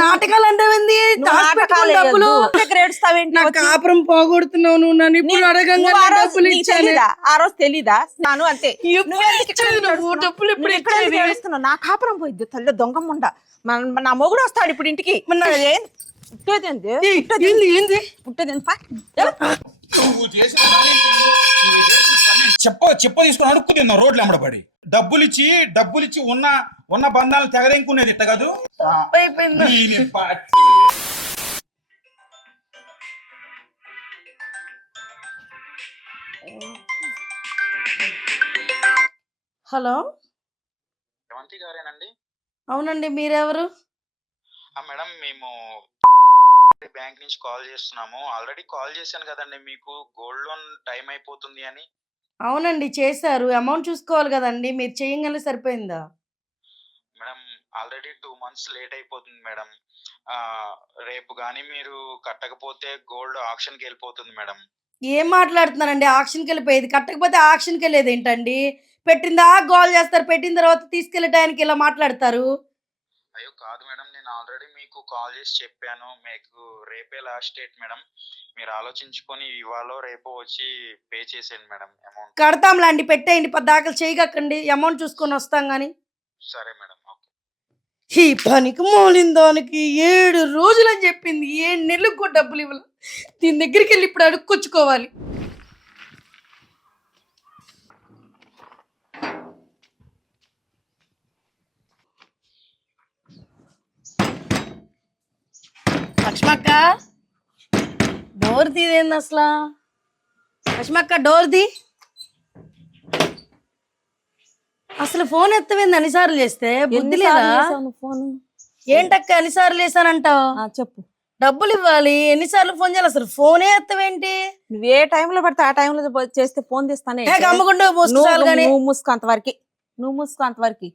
నాటకాలు అంటే డబ్బులు నా కాపురం పోగొడుతున్నావు నువ్వు నన్ను ఇప్పుడు అడగంగా డబ్బులు ఇచ్చాను ఆ రోజు తెలీదా నాను అంతే డబ్బులు ఇప్పుడు ఏడుస్తున్నావు నా కాపురం పోయిద్ది తల్లి దొంగమ్ముండ నా మొగుడు వస్తాడు ఇప్పుడు ఇంటికి చెప్ప తీసుకుని అడుక్కు తిన్నా రోడ్లు అమ్మడపడి డబ్బులిచ్చి ఉన్న బంధాలను తెగదెంకునేది ఇట్ట కాదు. హలో గారేనండి? అవునండి, మీరెవరు? మేడం మేము బ్యాంక్ నుంచి కాల్ చేస్తున్నాము. ఆల్రెడీ కాల్ చేశాను కదండి మీకు, గోల్డ్ లోన్ టైం అయిపోతుంది అని. అవునండి, చేశారు. అమౌంట్ చూసుకోవాలి కదండి, మీరు చేయగానే సరిపోయిందా? మేడం ఆల్రెడీ 2 months లేట్ అయిపోతుంది మేడం. రేపు కానీ మీరు కట్టకపోతే గోల్డ్ ఆక్షన్కి వెళ్ళిపోతుంది మేడం. ఏం మాట్లాడుతున్నారండి? ఆక్షన్కి వెళ్ళిపోయేది, కట్టకపోతే ఆక్షన్కి వెళ్ళేది ఏంటండి? పెట్టిందా గోల్ చేస్తారు, పెట్టిన తర్వాత తీసుకెళ్ళటానికి ఇలా మాట్లాడతారు. అయ్యో కాదు మేడం, నేను ఆల్రెడీ మీకు కాల్ చేసి చెప్పాను, మీకు రేపే లాస్ట్ డేట్ మేడం. మీరు ఆలోచించుకొని ఇవాళ రేపు వచ్చి పే చేసేయండి మేడం అమౌంట్. కడతాంలాండి, పెట్టేయండి, దాఖలు చేయకండి, అమౌంట్ చూసుకొని వస్తాం కానీ. సరే మేడం. ఈ పనికి మోలిన దానికి 7 రోజులని చెప్పింది, 7 నెలలకు కూడా డబ్బులు ఇవ్వాలి. దీని దగ్గరికి వెళ్ళి ఇప్పుడు అడుక్కొచ్చుకోవాలి. లక్ష్మక్క, డోర్ తీదేంది అసలు? లక్ష్మక్క, డోర్ తీ. అసలు ఫోన్ ఎత్తవేంది అన్నిసార్లు చేస్తే? బుద్ధి లేదా? ఏంటక్క అన్నిసార్లు చేశానంటావు? చెప్పు. డబ్బులు ఇవ్వాలి, ఎన్నిసార్లు ఫోన్ చేయాలి? అసలు ఫోనే ఎత్తవేంటి? నువ్వు ఏ టైంలో పడితే ఆ టైంలో చేస్తే ఫోన్ తీస్తానే. నువ్వు మూసుకో అంతవరకు.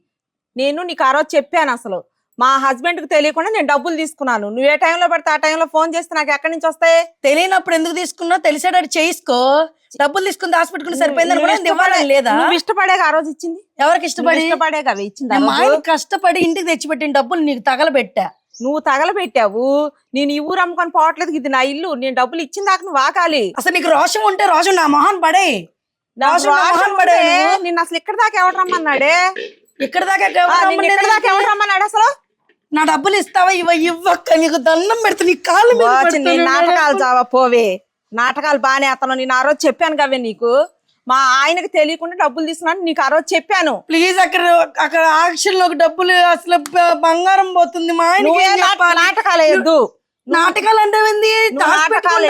నేను నీకు ఆ రోజు చెప్పాను, అసలు మా హస్బెండ్ కి తెలియకుండా నేను డబ్బులు తీసుకున్నాను. నువ్వు ఏ టైంలో పడితే ఆ టైంలో ఫోన్ చేస్తే నాకు ఎక్కడి నుంచి వస్తాయి? తెలియనప్పుడు ఎందుకు తీసుకున్నావు? తెలిసేటట్టు చేసుకో. డబ్బులు తీసుకుని దాచిపెట్టుకుని సరిపోయిందని కూడా ఇవ్వాలని లేదా? నువ్వు ఇష్టపడేగా ఆ రోజు ఇచ్చింది. ఎవరికి ఇష్టపడేగా ఇచ్చింది? మా ఆయన కష్టపడి ఇంటికి తెచ్చిపెట్టిన డబ్బులు నీకు తగలబెట్టా. నువ్వు తగలబెట్టావు. నేను ఈ ఊరు అమ్ముకొని పోవట్లేదు, ఇది నా ఇల్లు. నేను డబ్బులు ఇచ్చిన దాకా నువ్వు ఆకాలి. అసలు నీకు రోషం ఉంటే రోషం నా మొహన్ పడే. నిన్ను అసలు ఇక్కడ దాకా ఎవరు రమ్మన్నాడే? ఇక్కడ దాకా ఎవరు రమ్మన్నాడు అసలు? నా డబ్బులు ఇస్తావా? ఇవ్వక్క, నీకు దండం పెడతా, నీ కాళ్ళు నాటకాలు చావా పోవే. నాటకాలు బానే అతను. నేను ఆ రోజు చెప్పాను కవే నీకు, మా ఆయనకు తెలియకుండా డబ్బులు తీసుకున్నాను నీకు ఆ రోజు చెప్పాను. ప్లీజ్, అక్కడ ఆక్షన్ లోకి డబ్బులు అసలు బంగారం పోతుంది. మా ఆయన నాటకాలు వేయద్దు. నాటకాలు అంటే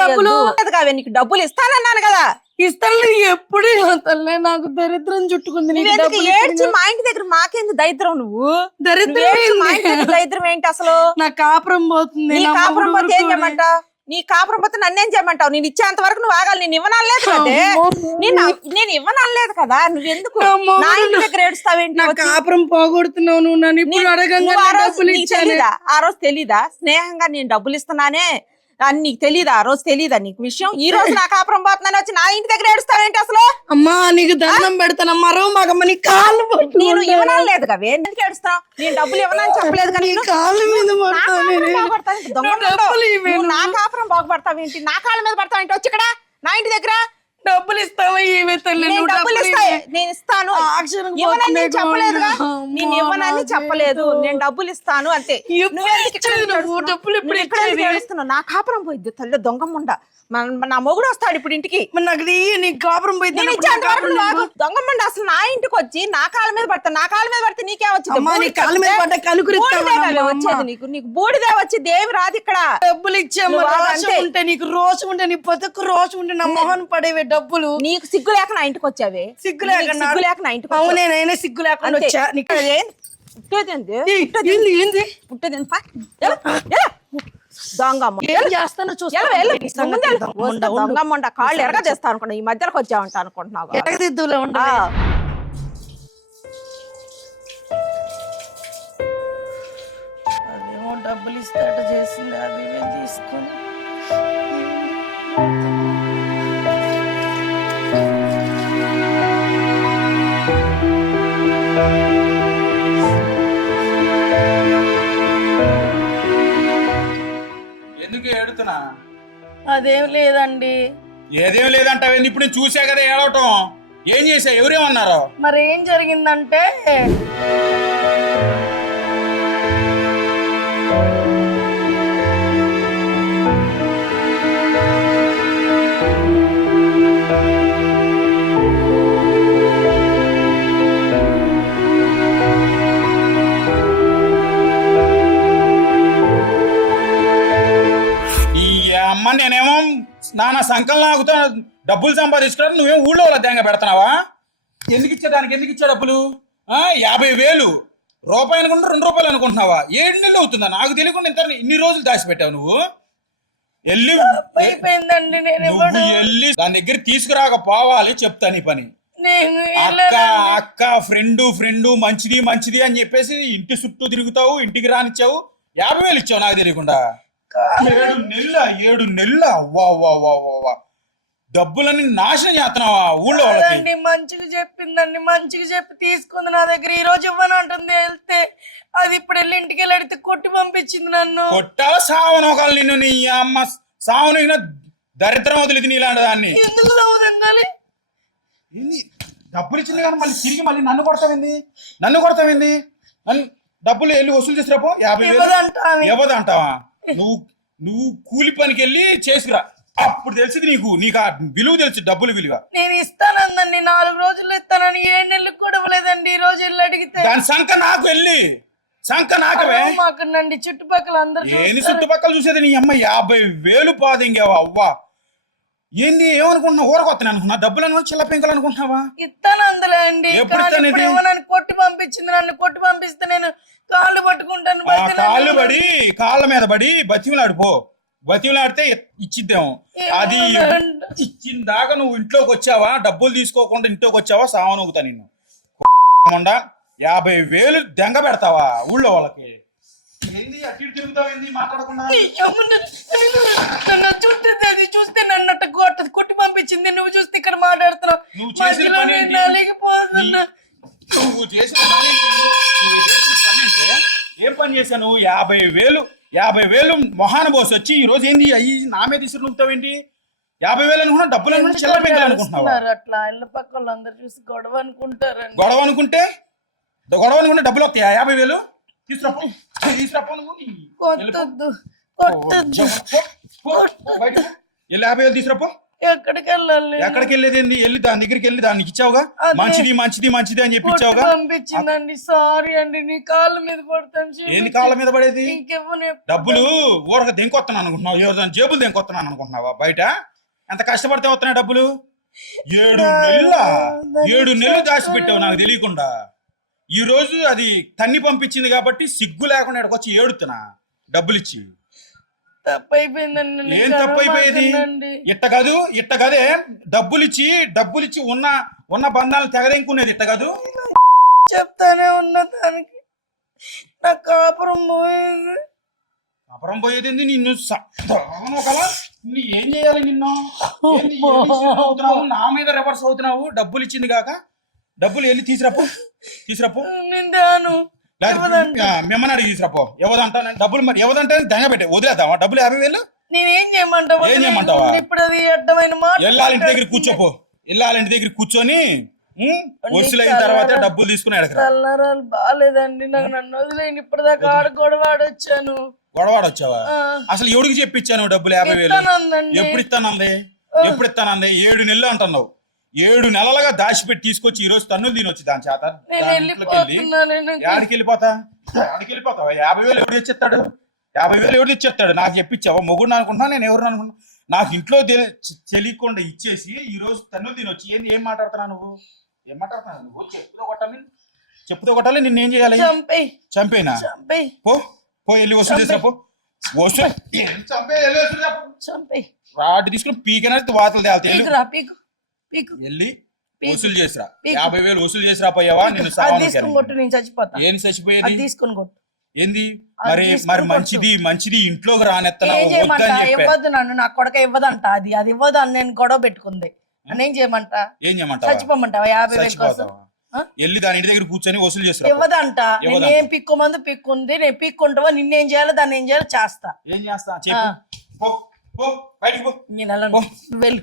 డబ్బులు కావే, నీకు డబ్బులు ఇస్తానన్నాను కదా. ఇస్తాను ఎప్పుడు తల్లే, నాకు దరిద్రం చుట్టుకుంది. ఏడ్చి మా ఇంటి దగ్గర మాకేంది దరిద్రం? నువ్వు దరిద్రం ఏంటి అసలు? నా కాపురం పోతుంది. నీ కాపురం పోతే ఏం చేయమంటావు? నీ కాపురం పోతే నన్నేం చేయమంటావు? నేను ఇచ్చేంత వరకు నువ్వు ఆగాలి. నేను ఇవ్వనలేదు కదే, నేను ఇవ్వనలేదు కదా. నువ్వు ఎందుకు నా ఇంటి దగ్గర ఏడుస్తావేంటి? నా కాపురం పోగొడుతున్నావు నువ్వు నన్ను ఇప్పుడు అడగంగా తెలీదా? ఆ రోజు తెలీదా స్నేహంగా నేను డబ్బులు ఇస్తున్నానే అని? నీకు తెలీదా? ఆ రోజు తెలీదా నీకు విషయం? ఈ రోజు నా కాపురం పోతున్నాను వచ్చి నా ఇంటి దగ్గర ఏడుస్తావేంటి అసలు? అమ్మా, నీకు దండం పెడతాను. మరో మగమ్మ, నీ కాళ్ళు నేను ఇవ్వనలేదు కవే. ఎందుకు ఏడుస్తావు? నేను డబ్బులు ఇవ్వనని చెప్పలేదు కానీ కాళ్ళ మీద నా కాపురం బాగుపడతావేంటి? నా కాళ్ళ మీద పడతావేంటి? వచ్చి ఇక్కడ నా ఇంటి దగ్గర డబ్బులు ఇస్తావా? డబ్బులు నేను ఇస్తాను. ఇవ్వనని చెప్పలేదుగా. నేను ఇవ్వనని చెప్పలేదు, నేను డబ్బులు ఇస్తాను అంతే. ఏడుస్తున్నావు? నా కాపురం పోయిద్ది తల్లి దొంగమ్ముండ. నా మొగుడు వస్తాడు ఇప్పుడు ఇంటికి. కాపురం పోయింది. దొంగమ్మండి అసలు నా ఇంటికి వచ్చి నా కాళ్ళ మీద పడతా. నా కాళ్ళ మీద పడితే నీకే వచ్చింది? వచ్చేది నీకు బూడిదే వచ్చేది, ఏమి రాదు ఇక్కడ. డబ్బులు ఇచ్చాము అంటే నీకు రోజు ఉంటే, నీ బతుకు రోజు ఉంటే నా మొహన్ పడేవే డబ్బులు. నీకు సిగ్గు లేక నా ఇంటికి వచ్చావే? సిగ్గు లేక నా ఇంటికి. అవునేనైనా సిగ్గు లేకుండా వచ్చా. దొంగమ్మండ కాళ్ళు ఎరగ చేస్తా అనుకున్నా. ఈ మధ్యలోకి వచ్చావంట అనుకుంటున్నావు. అదేమో డబ్బులు ఇస్తాట చేసింది, అవి తీసుకొని అదేం లేదండి. ఏదేం లేదంటావేంది? ఇప్పుడు నేను చూసా కదా ఏడవటం. ఏం చేసా? ఎవరేమన్నారు? మరి ఏం జరిగిందంటే అమ్మ నేనేమో నాన్న సంకలనం ఆగుతా డబ్బులు సంపాదించుకోవడం, నువ్వేం ఊళ్ళో వాళ్ళ దేంగ పెడతావా? ఎందుకు ఇచ్చా దానికి? ఎందుకు ఇచ్చా డబ్బులు? 50,000 రూపాయలు అనుకుంటా, 2 రూపాయలు అనుకుంటున్నావా? 7 నెలలు అవుతుందా? నాకు తెలియకుండా ఇన్ని రోజులు దాచిపెట్టావు నువ్వు. అయిపోయిందండి. నువ్వు వెళ్ళి దాని దగ్గర తీసుకురాకపోవాలి, చెప్తా నీ పని. అక్క ఫ్రెండ్ మంచిది అని చెప్పేసి ఇంటి చుట్టూ తిరుగుతావు, ఇంటికి రానిచ్చావు, 50,000 ఇచ్చావు నాకు తెలియకుండా. 7 నెలలు అవ్వా డబ్బులన్నీ నాశనం చేస్తున్నావా ఊళ్ళో వాళ్ళకి? మంచిగా చెప్పిందండి, మంచిగా చెప్పి తీసుకుంది నా దగ్గర. ఈ రోజు ఇవ్వనంటుంది. వెళ్తే అది ఇప్పుడు వెళ్ళి ఇంటికి వెళ్ళి అడిగితే కొట్టి పంపించింది నన్ను. కొట్టాలా సావను ఒకళ్ళు నిన్ను? నీ అమ్మ సావను దరిద్రం వదిలిది నీలాంటి దాన్ని. ఎందుకు సాగుదండి? డబ్బులు ఇచ్చింది కానీ మళ్ళీ తిరిగి మళ్ళీ నన్ను కొడతావింది? నన్ను డబ్బులు వెళ్ళి వసూలు చేసిరాపో. 50,000 ఇవ్వదంటావా? నువ్వు కూలి పనికి వెళ్ళి చేసుకురా, అప్పుడు తెలిసింది నీకు ఆ విలువ తెలుసు, డబ్బులు విలువ. నేను ఇస్తానందండి, 4 రోజుల్లో ఇస్తానని 7 నెలలకు కూడా ఇవ్వలేదండి. ఈ రోజు వెళ్ళి అడిగితే దాని సంఖ నాకు వెళ్ళి సంఖ నాకవే మాకండి. చుట్టుపక్కల అందరు ఏంది చుట్టుపక్కల చూసేది? నీ అమ్మ 50,000 పాదింగావా? అవ్వా ఏంది? ఏమనుకుంటున్నావు? ఊరకొత్తాను అనుకున్నా? డబ్బులు అనుకున్నా? చిల్ల పెంకలు అనుకుంటున్నావా? ఇస్తాను అందులో అండి. ఎప్పుడు నన్ను కొట్టి పంపించింది. నన్ను కొట్టి పంపిస్తే నేను కాళ్ళు పట్టుకుంటాను. కాళ్ళ మీద పడి బతిమలాడితే ఇచ్చిద్దాము. అది ఇచ్చిన దాకా నువ్వు ఇంట్లోకి వచ్చావా? డబ్బులు తీసుకోకుండా ఇంట్లోకి వచ్చావా? సావనొగుతా నిన్ను. 50,000 దెంగ పెడతావా ఊళ్ళో వాళ్ళకి? ఏంది అటు ఇటు తిరుగుతావు? ఏంది మాట్లాడకుండా? చూస్తే నన్ను కొట్టి పంపించింది. నువ్వు చూస్తే ఇక్కడ మాట్లాడుతున్నావు. నువ్వు చేసిన పని ఏం పని చేశాను? 50,000 మొహాన పోసి వచ్చి ఈ రోజు ఏంది అయ్యి నా మీద ఇసురు నువ్వుతావేంటి? 50,000 అనుకున్నా డబ్బులు అనుకున్నా చిల్లర పెంకలు అనుకుంటున్నావు. అట్లా ఇళ్ళ పక్క వాళ్ళందరూ చూసి గొడవ అనుకుంటారు. గొడవ అనుకుంటే డబ్బులు వస్తాయా? 50,000 తీసుకురాపో. నువ్వు కొట్టొద్దు. వెళ్ళి 50,000 తీసుకురాపో. ఎక్కడికి వెళ్ళాలి? ఎక్కడికి వెళ్ళేది ఏంది? వెళ్ళి దాని దగ్గరికి వెళ్ళి దానికి ఇచ్చావుగా, మంచిది అని చెప్పి ఇచ్చావుగా. పంపించిందండి. సారీ అండి, నీ కాళ్ళ మీద పడతాను. ఏంది కాళ్ళ మీద పడేది? డబ్బులు ఊరక దెంకొస్తున్నాను అనుకుంటున్నావు? ఏదో జేబులు దెంకొస్తున్నాను అనుకుంటున్నావా? బయట ఎంత కష్టపడితే వస్తున్నాయి డబ్బులు? 7 నెలలు దాచి పెట్టావు నాకు తెలియకుండా. ఈ రోజు అది తన్ని పంపించింది కాబట్టి సిగ్గు లేకుండా ఇక్కడికి వచ్చి ఏడుతున్నా డబ్బులు ఇచ్చి. తప్పైపోయిందండి. ఏం తప్పైపోయేది? ఇట్ట కదే డబ్బులిచ్చి ఉన్న బంధాలను తెగదెంకునేది ఇట్ట కాదు. చెప్తానే ఉన్నా దానికి. నా కాపురం పోయేది నిన్ను ఏం చేయాలి? నిన్ను నా మీద రివర్స్ అవుతున్నావు. డబ్బులు ఇచ్చింది కాక డబ్బులు వెళ్ళి తీసుకురాపో. మిమ్మల్ని అడిగి తీసుకురాపో. ఎవదంటా డబ్బులు? మరి ఎవదంటే దెంగ పెట్టే వదిలేద్దామా డబ్బులు? 50,000 నేనేం చేయమంటావా? ఇప్పుడు అది అడ్డమైన మాట. వెళ్ళాలి దగ్గర కూర్చోపో. వెళ్ళాలి దగ్గర కూర్చొని వసూలు అయిన తర్వాత డబ్బులు తీసుకుని తెల్లారాలు బాగాలేదండి నాకు. నన్ను వదిలేని ఇప్పటిదాకా గొడవాడొచ్చాను. గొడవాడొచ్చావా? అసలు ఎవడికి చెప్పించాను డబ్బులు? 50,000 ఎప్పుడు ఇస్తానంది? 7 నెలలు అంటున్నావు. 7 నెలలుగా దాచిపెట్టి తీసుకొచ్చి ఈ రోజు తన్నులు తినొచ్చి దాని చేత. ఆడికి వెళ్ళిపోతావా? 50,000 ఎవడు తెచ్చేస్తాడు? 50,000 ఎవడు తెచ్చేస్తాడు? నాకు చెప్పించావా? మొగుడు అనుకుంటున్నా, నేను ఎవరు అనుకుంటున్నా? నాకు ఇంట్లో తెలియకుండా ఇచ్చేసి ఈ రోజు తన్నులు తినొచ్చి ఏం మాట్లాడుతున్నావు నువ్వు? ఏం మాట్లాడుతున్నావు నువ్వు? చెప్పుతో కొట్టాలి. నిన్ను ఏం చేయాలి? చంపేనా? పో వెళ్ళి వసూలు చేసినప్పు. వాటి తీసుకుని పీకనది వాతలు తేల్తాయి. వెళ్ళి వసూలు చేసిరా. 50,000 వసూలు చేసిరా పోయావా? నేను చచ్చిపోతా. ఏం చచ్చిపోయేది? తీసుకుని కొట్టు. ఏంది మరి మంచిది ఇంట్లోకి రానెత్తనావు. ఇవ్వదు నన్ను. నా కొడక ఇవ్వదంట. అది ఇవ్వదు అని నేను గొడవ పెట్టుకుంది. ఏం చేయమంటా? చచ్చిపోమంటావా? 50,000 కోసం వెళ్ళి దాని ఇంటి దగ్గర కూర్చొని వసూలు చేస్తా. ఇవ్వదంట. నేనేం పిక్కోమంది పిక్కుంది. నేను పిక్కుంటావా? నిన్నేం చేయాలో దాన్ని ఏం చేయాలో చేస్తా. ఏం చేస్తా చెప్పు. పో బయటికి పో. నేను అలా పో. వెళ్ళు.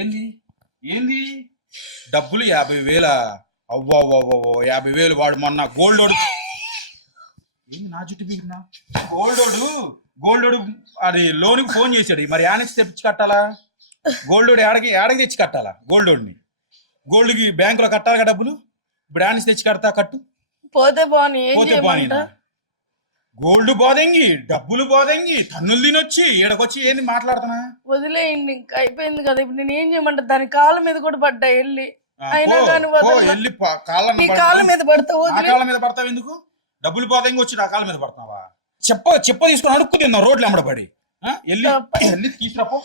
ఏంది ఏంది డబ్బులు 50,000? అవ్వో 50,000. వాడు మొన్న గోల్డోడు ఏంది నా చుట్టూ పీకినా గోల్డోడు అది లోన్కి ఫోన్ చేశాడు. మరి యానెక్స్ తెప్పించి కట్టాలా? గోల్డోడు ఏడకి తెచ్చి కట్టాలా? గోల్డ్కి బ్యాంకులో కట్టాలిగా డబ్బులు. ఇప్పుడు యానెక్స్ తెచ్చి కట్టు. పోతే పోనీ, ఏం పోతే చేయమంట? పోనీ. గోల్డ్ పోదెంగి, డబ్బులు పోదెంగి, తన్నులు తినొచ్చి ఈడకొచ్చి ఏంది మాట్లాడుతున్నా? వదిలేయండి, ఇంకా అయిపోయింది కదా. ఇప్పుడు నేను ఏం చేయమంట? దాని కాళ్ళ మీద కూడా పడ్డా వెళ్ళి. అయినా కానీ వెళ్ళి నీ కాళ్ళ మీద పడతా. కాళ్ళ మీద పడతావు ఎందుకు? డబ్బులు పోదెంగి వచ్చి నా కాళ్ళ మీద పడతావా? చెప్ప తీసుకొని అడుక్కు తిన్నావు రోడ్లు ఎమ్మడబడి. వెళ్ళి తీసుకురాపో.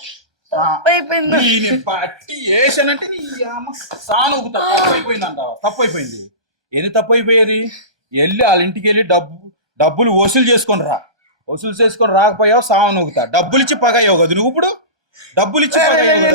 అయిపోయింది. పట్టి వేసానంటే నీ అమ్మ సానుగుతా. తప్పు అంటావా? తప్పు అయిపోయింది. ఏది తప్పు అయిపోయేది? వెళ్ళి వాళ్ళ ఇంటికి వెళ్ళి డబ్బులు వసూలు చేసుకొని రాకపోయావు సావు నూగుతా. డబ్బులు ఇచ్చి పగాయావు కదా నువ్వు. ఇప్పుడు డబ్బులు ఇచ్చి పగాయావు.